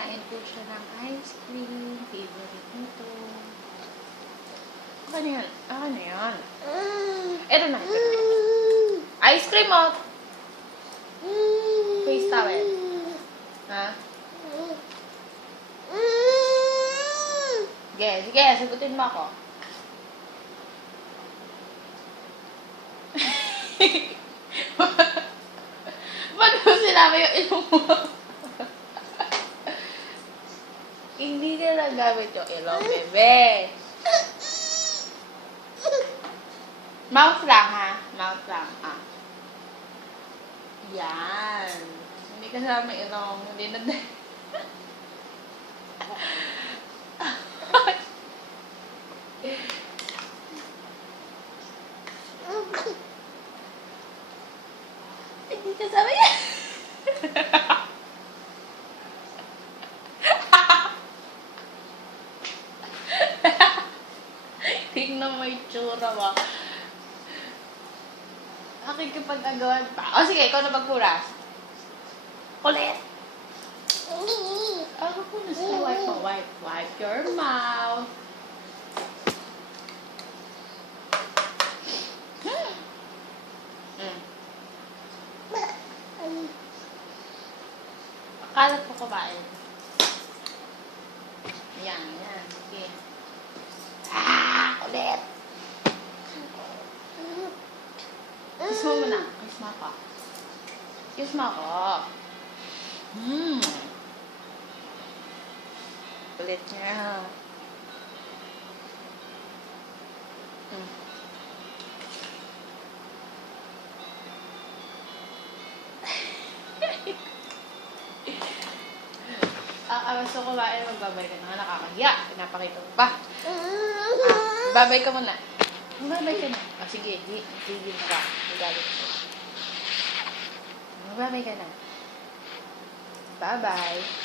Kain po siya ng ice cream. Favorite nito. Ano yan? Ano yan? Ito na. Ice cream mo. Face towel. Ha? Sige, sagutin mo ako. Ba't mo sinabi yung ilong mo? Hindi nila gamit yung ilong, bebe. Mouth lang, ha? Mouth lang, Yan. Hindi kasama ilong. Hindi na Hindi kasama yan. Tingnan mo yung tsura mo. Nakikipag-agawan pa. O sige, ikaw na magpuras. Kulit. Ako po na sa wipe mo. Wipe your mouth. Akalat ko kumain. Yan. Sige. Kulit. Kiss mo muna. Kiss mo ako. Kiss mo ako. Kulit niya. Gusto ko kumain, magbabay ka na. Nakakahiya. Pinapakita mo pa. Babay ka muna. Magbabay ka na. Sige, sige na ka. Magalit ko. Magbabay ka na. Bye-bye.